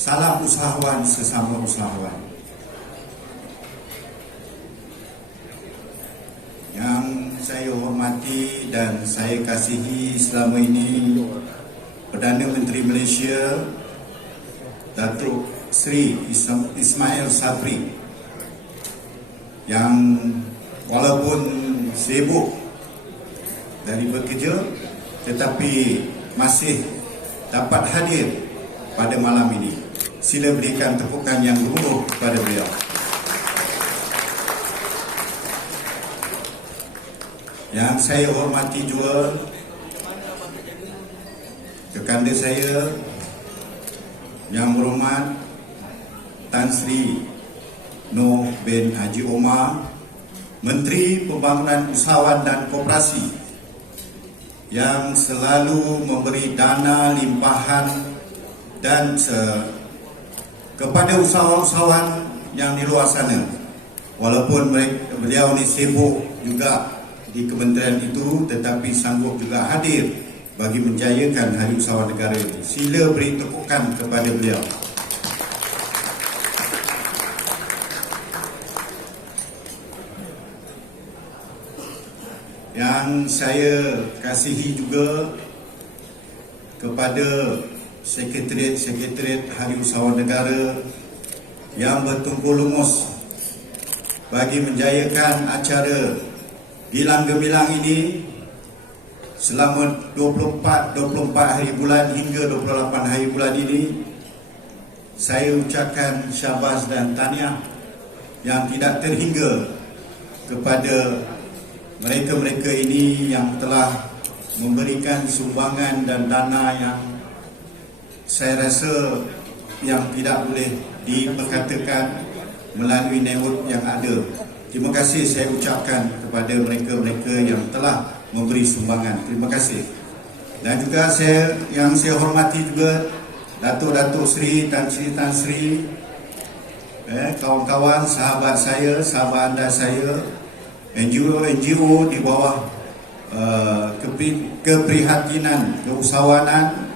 salam usahawan sesama usahawan. Yang saya hormati dan saya kasihi selama ini Perdana Menteri Malaysia Datuk Seri Ismail Sabri, yang walaupun sibuk dari bekerja tetapi masih dapat hadir pada malam ini. Sila berikan tepukan yang gemuruh kepada beliau. Yang saya hormati juga kekanda saya yang berhormat Tan Sri Noh bin Haji Omar, Menteri Pembangunan Usahawan dan Koperasi, yang selalu memberi dana limpahan dan kepada usahawan-usahawan yang di luar sana. Walaupun beliau ni sibuk juga di kementerian itu, tetapi sanggup juga hadir bagi menjayakan Hari Usahawan Negara ini. Sila beri tepukan kepada beliau. Yang saya kasihi juga kepada Sekretariat Hari Usahawan Negara yang bertungku lumus bagi menjayakan acara Gilang Gemilang ini selama 24 hari bulan hingga 28 hari bulan ini. Saya ucapkan syabas dan tahniah yang tidak terhingga kepada mereka-mereka ini yang telah memberikan sumbangan dan dana yang saya rasa yang tidak boleh diperkatakan melalui network yang ada. Terima kasih saya ucapkan kepada mereka-mereka yang telah memberi sumbangan. Terima kasih. Dan juga saya hormati juga Datuk Sri Tan Sri, kawan-kawan, sahabat saya, sahabat anda saya, NGO di bawah keprihatinan keusahawanan,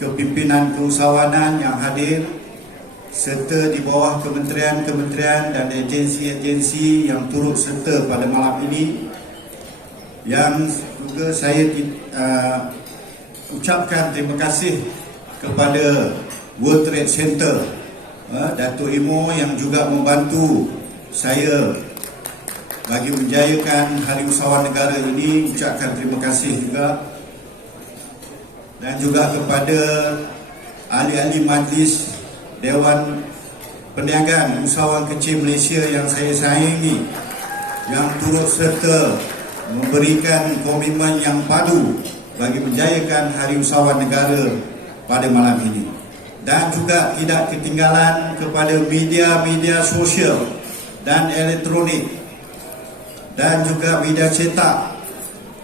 kepimpinan keusahawanan yang hadir, serta di bawah kementerian-kementerian dan agensi-agensi yang turut serta pada malam ini. Yang juga saya ucapkan terima kasih kepada World Trade Center, Datuk Imo yang juga membantu saya bagi menjayakan Hari Usahawan Negara ini. Ucapkan terima kasih juga. Dan juga kepada ahli-ahli majlis Dewan Perniagaan Usahawan Kecil Malaysia yang saya sayangi, yang turut serta memberikan komitmen yang padu bagi menjayakan Hari Usahawan Negara pada malam ini. Dan juga tidak ketinggalan kepada media-media sosial dan elektronik dan juga media cetak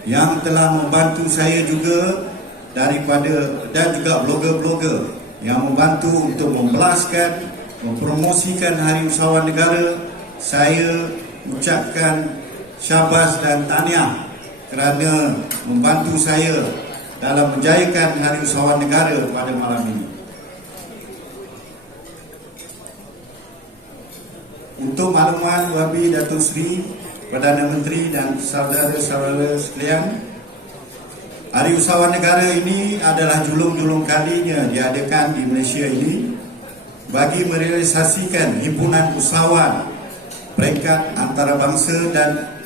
yang telah membantu saya juga, dan juga blogger-blogger yang membantu untuk membelaskan, mempromosikan Hari Usahawan Negara. Saya ucapkan syabas dan tahniah kerana membantu saya dalam menjayakan Hari Usahawan Negara pada malam ini. Untuk makluman wabi Datuk Seri Perdana Menteri dan saudara-saudara sekalian, Hari Usahawan Negara ini adalah julung-julung kalinya diadakan di Malaysia ini bagi merealisasikan himpunan usahawan peringkat antarabangsa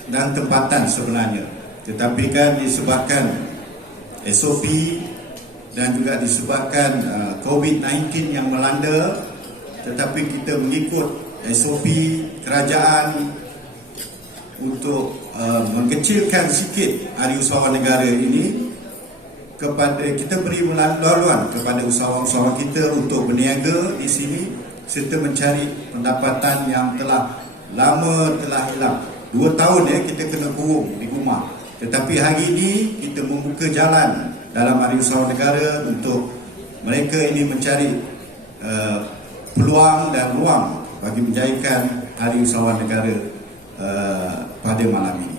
dan tempatan sebenarnya. Tetapi kan disebabkan SOP dan juga disebabkan COVID-19 yang melanda, tetapi kita mengikut SOP kerajaan untuk mengecilkan sikit Hari Usahawan Negara ini. Kita beri laluan kepada usahawan-usahawan kita untuk berniaga di sini serta mencari pendapatan yang telah hilang. 2 tahun kita kena kurung di rumah. Tetapi hari ini kita membuka jalan dalam Hari Usahawan Negara untuk mereka ini mencari peluang dan ruang bagi menjayakan Hari Usahawan Negara pada malam ini.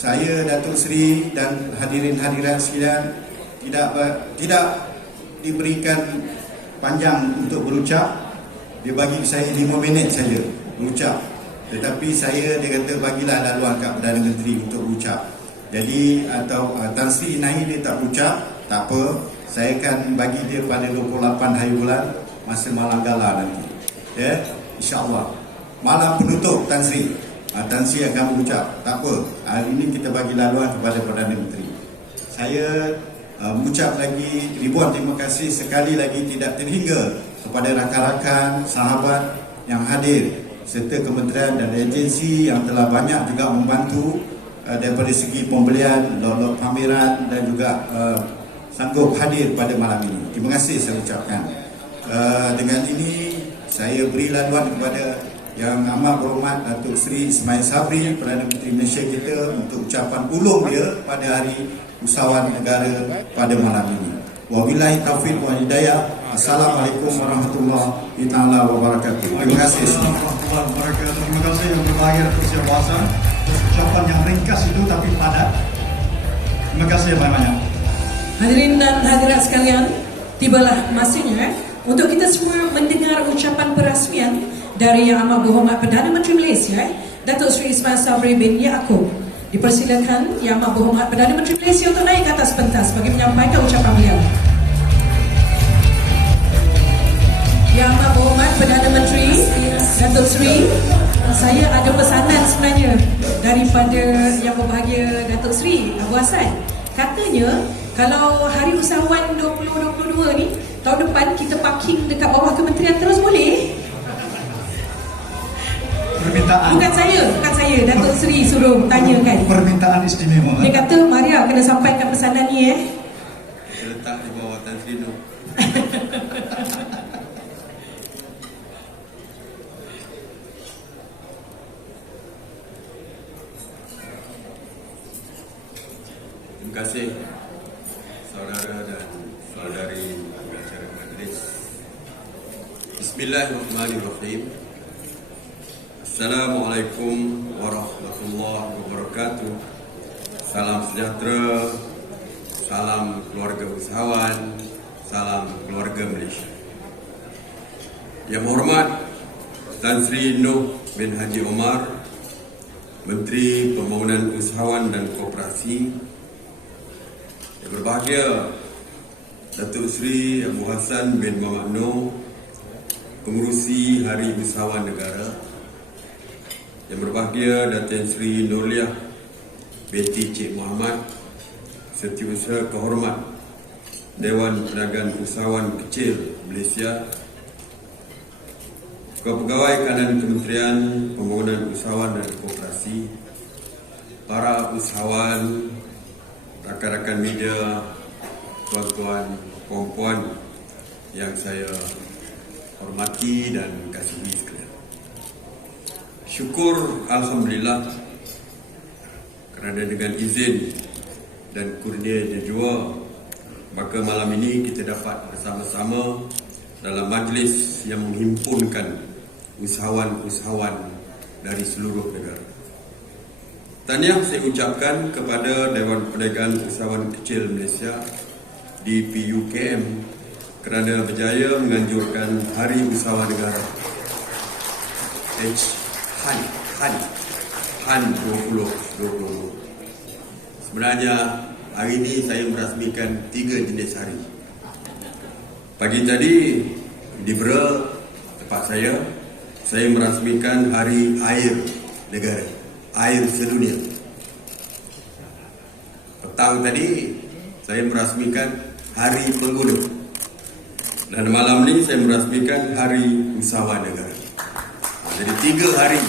Saya, Datuk Seri dan hadirin-hadirat sekalian, tidak diberikan panjang untuk berucap. Dia bagi saya 5 minit saja berucap. Tetapi dia kata bagilah laluan kat Perdana Menteri untuk berucap. Jadi Tan Sri Inahi dia tak berucap, tak apa. Saya akan bagi dia pada 28 hari bulan masa Malam Gala nanti. Ya, insya-Allah. Malam penutup Tan Sri. Tan Sri akan berucap. Tak apa. Hari ini kita bagi laluan kepada Perdana Menteri. Saya mengucap lagi ribuan terima kasih sekali lagi tidak terhingga kepada rakan-rakan, sahabat yang hadir serta kementerian dan agensi yang telah banyak juga membantu daripada segi pembelian, lot-lot pameran dan juga sanggup hadir pada malam ini. Terima kasih saya ucapkan. Dengan ini saya beri laluan kepada Yang Amat Berhormat Datuk Seri Ismail Sabri, Perdana Menteri Malaysia kita, untuk ucapan ulung dia pada Hari Usahawan Negara pada malam ini. Wabillahi taufiq wal hidayah. Assalamualaikum warahmatullahi taala wabarakatuh. Terima kasih. Terima kasih yang berbahagia Datuk Seri Bahasa. Ucapan yang ringkas itu tapi padat. Terima kasih banyak-banyak. Hadirin dan hadirat sekalian, tibalah masanya untuk kita semua mendengar ucapan perasmian dari Yang Amat Berhormat Perdana Menteri Malaysia, Datuk Seri Ismail Sabri bin Yaakob. Dipersilakan Yang Amat Berhormat Perdana Menteri Malaysia untuk naik ke atas pentas bagi menyampaikan ucapan beliau. Yang Amat Berhormat Perdana Menteri Datuk Seri, saya ada pesanan sebenarnya daripada Yang Berbahagia Datuk Seri Abu Hassan. Katanya kalau Hari Usahawan 2022 ni, tahun depan kita parking dekat bawah kementerian terus boleh? Permintaan. Bukan saya, Datuk Seri suruh tanyakan. Permintaan istimewa. Dia kata Maria kena sampaikan pesanan ni Saya letak di bawah Tan Sri Noh. Terima kasih saudara dan saudari pengacara majlis. Bismillahirrahmanirrahim. Assalamualaikum warahmatullahi wabarakatuh. Salam sejahtera, salam keluarga usahawan, salam keluarga Malaysia. Yang berhormat Tan Sri Noh bin Haji Omar, Menteri Pembangunan Usahawan dan Koperasi. Yang berbahagia Datuk Seri Abu Hassan bin Muhammad Noor, Pengerusi Hari Usahawan Negara. Yang berbahagia Datin Seri Nurliah binti Cik Muhammad, Setiausaha Kehormat Dewan Perdagangan Usahawan Kecil Malaysia, Pegawai Kanan Kementerian Pembangunan Usahawan dan Koperasi, para usahawan, rakan-rakan media, tuan-tuan, puan-puan yang saya hormati dan kasihi sekalian. Syukur Alhamdulillah kerana dengan izin dan kurnia dia jua, maka malam ini kita dapat bersama-sama dalam majlis yang menghimpunkan usahawan-usahawan dari seluruh negara. Tahniah saya ucapkan kepada Dewan Perdagangan Usahawan Kecil Malaysia DPUKM kerana berjaya menganjurkan Hari Usahawan Negara HAN 2020. Sebenarnya hari ini saya merasmikan 3 jenis hari. Pagi tadi di Bra, tempat saya merasmikan Hari Air Negara, air sedunia. Petang tadi saya merasmikan Hari Pengguna, dan malam ni saya merasmikan Hari Usahawan Negara. Jadi 3 hari,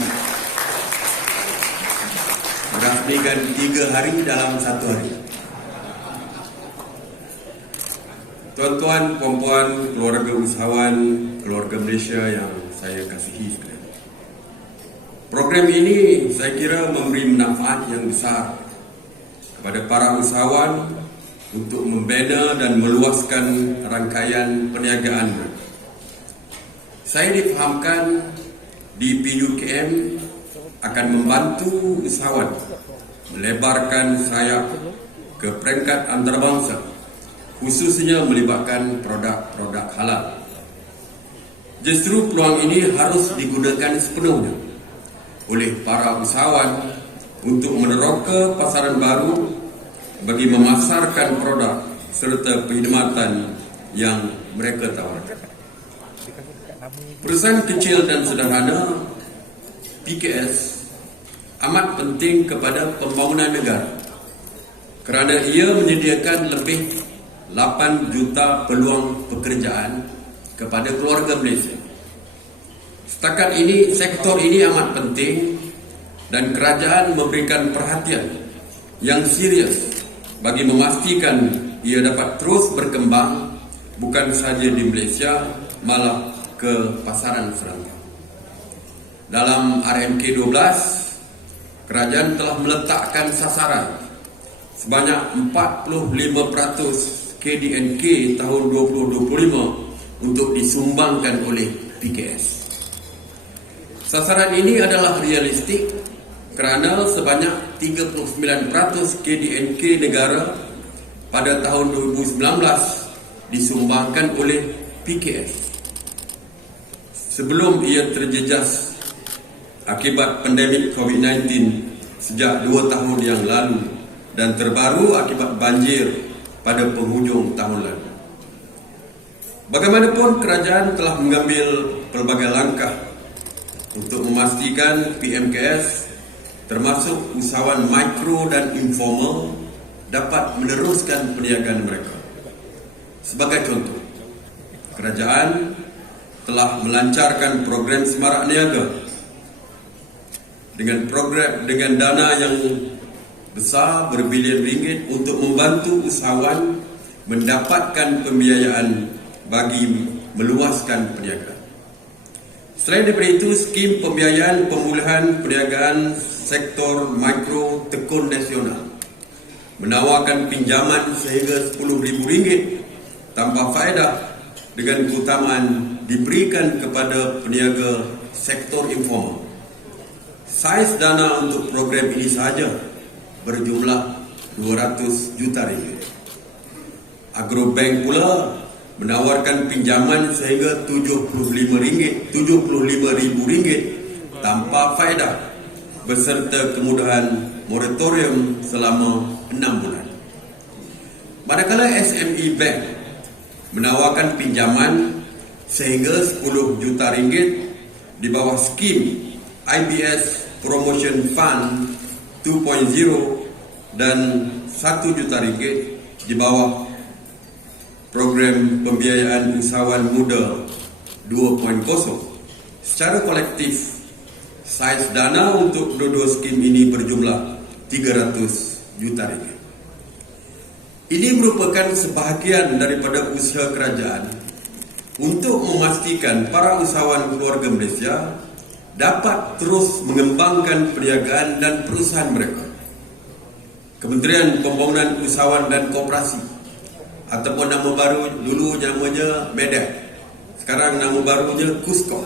merasmikan 3 hari dalam 1 hari. Tuan-tuan, puan-puan, keluarga usahawan, keluarga Malaysia yang saya kasihi sekalian, program ini saya kira memberi manfaat yang besar kepada para usahawan untuk membina dan meluaskan rangkaian perniagaan. Saya difahamkan DPUKM akan membantu usahawan melebarkan sayap ke peringkat antarabangsa khususnya melibatkan produk-produk halal. Justru peluang ini harus digunakan sepenuhnya oleh para usahawan untuk meneroka pasaran baru bagi memasarkan produk serta perkhidmatan yang mereka tawarkan. Perusahaan kecil dan sederhana PKS amat penting kepada pembangunan negara kerana ia menyediakan lebih 8 juta peluang pekerjaan kepada keluarga Malaysia. Setakat ini, sektor ini amat penting dan kerajaan memberikan perhatian yang serius bagi memastikan ia dapat terus berkembang bukan sahaja di Malaysia, malah ke pasaran serantau. Dalam RMK 12, kerajaan telah meletakkan sasaran sebanyak 45% KDNK tahun 2025 untuk disumbangkan oleh PKS. Sasaran ini adalah realistik kerana sebanyak 39% KDNK negara pada tahun 2019 disumbangkan oleh PKS. Sebelum ia terjejas akibat pandemik COVID-19 sejak 2 tahun yang lalu dan terbaru akibat banjir pada penghujung tahun lalu. Bagaimanapun, kerajaan telah mengambil pelbagai langkah untuk memastikan PMKS termasuk usahawan mikro dan informal dapat meneruskan perniagaan mereka. Sebagai contoh, kerajaan telah melancarkan program semarak niaga dengan dana yang besar berbilion ringgit untuk membantu usahawan mendapatkan pembiayaan bagi meluaskan perniagaan. Selain daripada itu, skim pembiayaan pemulihan perniagaan sektor mikro tekun nasional menawarkan pinjaman sehingga RM10,000 tanpa faedah dengan keutamaan diberikan kepada peniaga sektor informal. Saiz dana untuk program ini sahaja berjumlah RM200 juta. Agrobank pula menawarkan pinjaman sehingga RM75,000 tanpa faedah beserta kemudahan moratorium selama 6 bulan. Manakala SME Bank menawarkan pinjaman sehingga RM10 juta di bawah skim IBS Promotion Fund 2.0 dan RM1 juta di bawah program pembiayaan usahawan muda 2.0. Secara kolektif, saiz dana untuk dua-dua skim ini berjumlah RM300 juta. Ini merupakan sebahagian daripada usaha kerajaan untuk memastikan para usahawan keluarga Malaysia dapat terus mengembangkan perniagaan dan perusahaan mereka. Kementerian Pembangunan Usahawan dan Koperasi ataupun nama baru dulu namanya MEDEC, sekarang nama barunya KUSKO,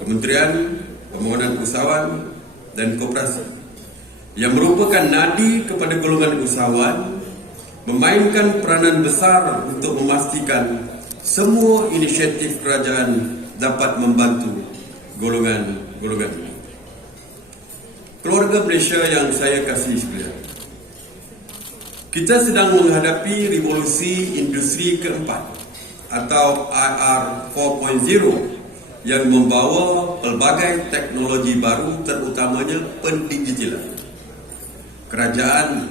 Kementerian Pembangunan Usahawan dan Koperasi, yang merupakan nadi kepada golongan usahawan, memainkan peranan besar untuk memastikan semua inisiatif kerajaan dapat membantu golongan-golongan ini. Keluarga Malaysia yang saya kasih sekalian, kita sedang menghadapi revolusi industri keempat atau IR 4.0 yang membawa pelbagai teknologi baru, terutamanya pendigitalan. Kerajaan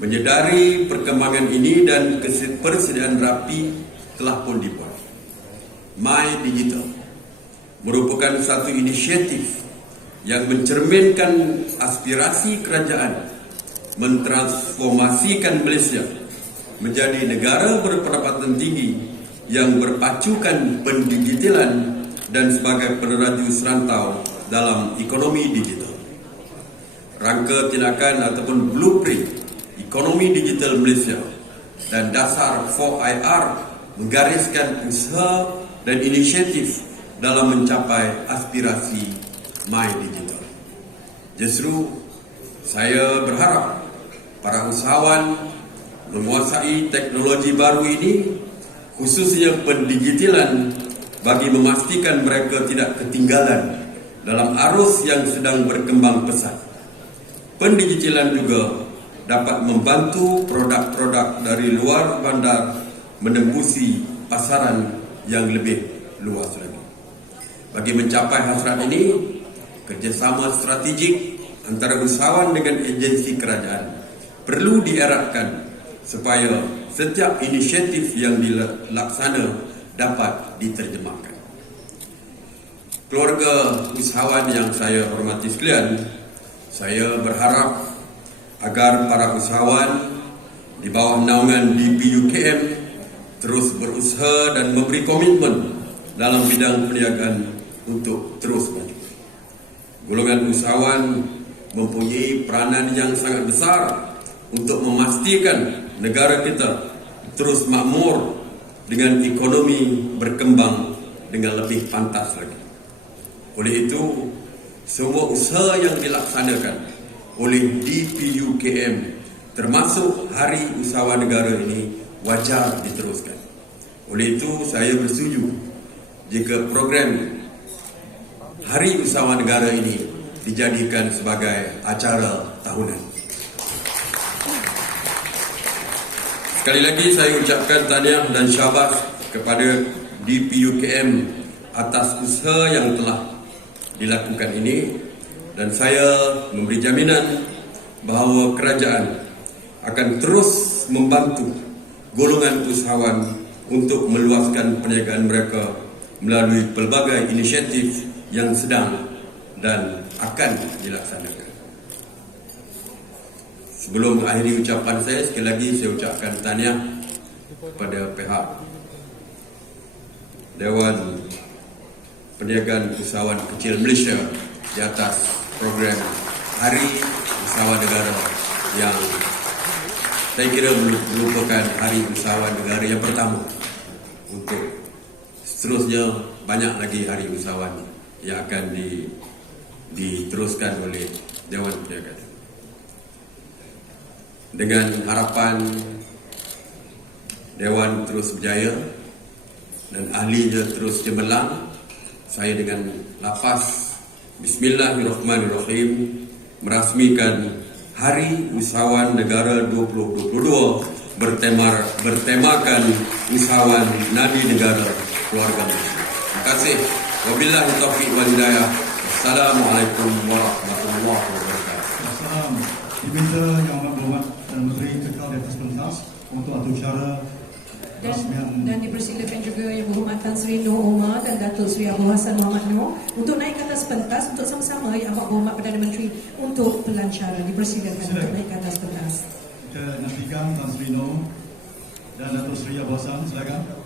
menyedari perkembangan ini dan persediaan rapi telah pun dibuat. My Digital merupakan satu inisiatif yang mencerminkan aspirasi kerajaan mentransformasikan Malaysia menjadi negara berpendapatan tinggi yang berpacukan pendigitalan dan sebagai peneraju serantau dalam ekonomi digital. Rangka tindakan ataupun blueprint ekonomi digital Malaysia dan dasar 4IR menggariskan usaha dan inisiatif dalam mencapai aspirasi My Digital. Justru saya berharap para usahawan menguasai teknologi baru ini, khususnya pendigitalan, bagi memastikan mereka tidak ketinggalan dalam arus yang sedang berkembang pesat. Pendigitalan juga dapat membantu produk-produk dari luar bandar menembusi pasaran yang lebih luas lagi. Bagi mencapai hasrat ini, kerjasama strategik antara usahawan dengan agensi kerajaan perlu dieratkan supaya setiap inisiatif yang dilaksana dapat diterjemahkan. Keluarga usahawan yang saya hormati sekalian, saya berharap agar para usahawan di bawah naungan DPUKM terus berusaha dan memberi komitmen dalam bidang perniagaan untuk terus maju. Golongan usahawan mempunyai peranan yang sangat besar untuk memastikan negara kita terus makmur dengan ekonomi berkembang dengan lebih pantas lagi. Oleh itu, semua usaha yang dilaksanakan oleh DPUKM termasuk Hari Usahawan Negara ini wajar diteruskan. Oleh itu, saya bersetuju jika program Hari Usahawan Negara ini dijadikan sebagai acara tahunan. Sekali lagi saya ucapkan tahniah dan syabas kepada DPUKM atas usaha yang telah dilakukan ini, dan saya memberi jaminan bahawa kerajaan akan terus membantu golongan usahawan untuk meluaskan perniagaan mereka melalui pelbagai inisiatif yang sedang dan akan dilaksanakan. Sebelum mengakhiri ucapan saya, sekali lagi saya ucapkan tahniah kepada pihak Dewan Perniagaan Usahawan Kecil Malaysia di atas program Hari Usahawan Negara yang saya kira merupakan Hari Usahawan Negara yang pertama. Untuk seterusnya banyak lagi Hari Usahawan yang akan diteruskan oleh Dewan Perniagaan. Dengan harapan Dewan terus berjaya dan ahlinya terus cemerlang, saya dengan lafaz Bismillahirrahmanirrahim merasmikan Hari Usahawan Negara 2022 bertemakan Usahawan Nabi Negara Keluarga Malaysia. Terima kasih. Wabillahi taufiq wal hidayah. Assalamualaikum warahmatullahi wabarakatuh. Assalamualaikum. Diminta Yang Berhormat dan Menteri kekal di atas pentas untuk atur cara dan dipersilakan juga Yang Berhormat Tan Sri Noh Omar dan Datuk Sri Abdul Hassan Muhammad Noh untuk naik ke atas pentas untuk sama-sama Yang Berhormat Perdana Menteri untuk pelancaran. Dipersilakan untuk naik ke atas pentas. Kita nantikan Tan Sri Noh dan Datuk Sri Abdul Hassan, silakan.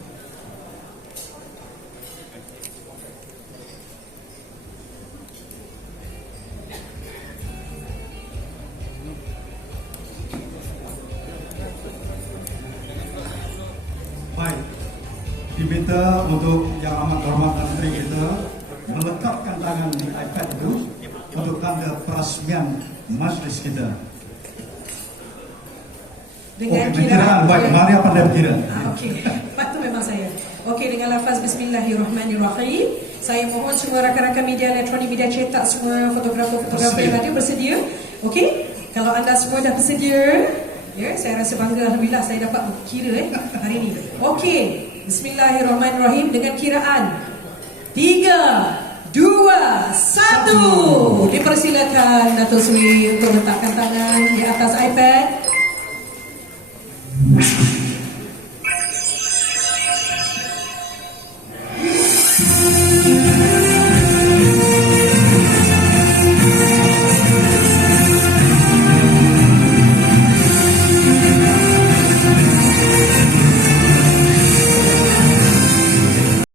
Baik, diminta untuk Yang Amat Hormat dan Menteri kita meletakkan tangan di iPad itu untuk tanda perasmian majlis kita. Dengan kiraan. Baik, Maria pandai berkira. Okey, patut memang saya. Okey, dengan lafaz Bismillahirrahmanirrahim, saya mohon semua rakan-rakan media elektronik, media cetak, semua fotografer-fotografer yang ada bersedia. Okey, kalau anda semua dah bersedia, ya, saya rasa bangga, alhamdulillah saya dapat berkira hari ini. Okey, Bismillahirrahmanirrahim dengan kiraan 3, 2, 1. Dipersilakan Datuk Sri untuk letakkan tangan di atas iPad.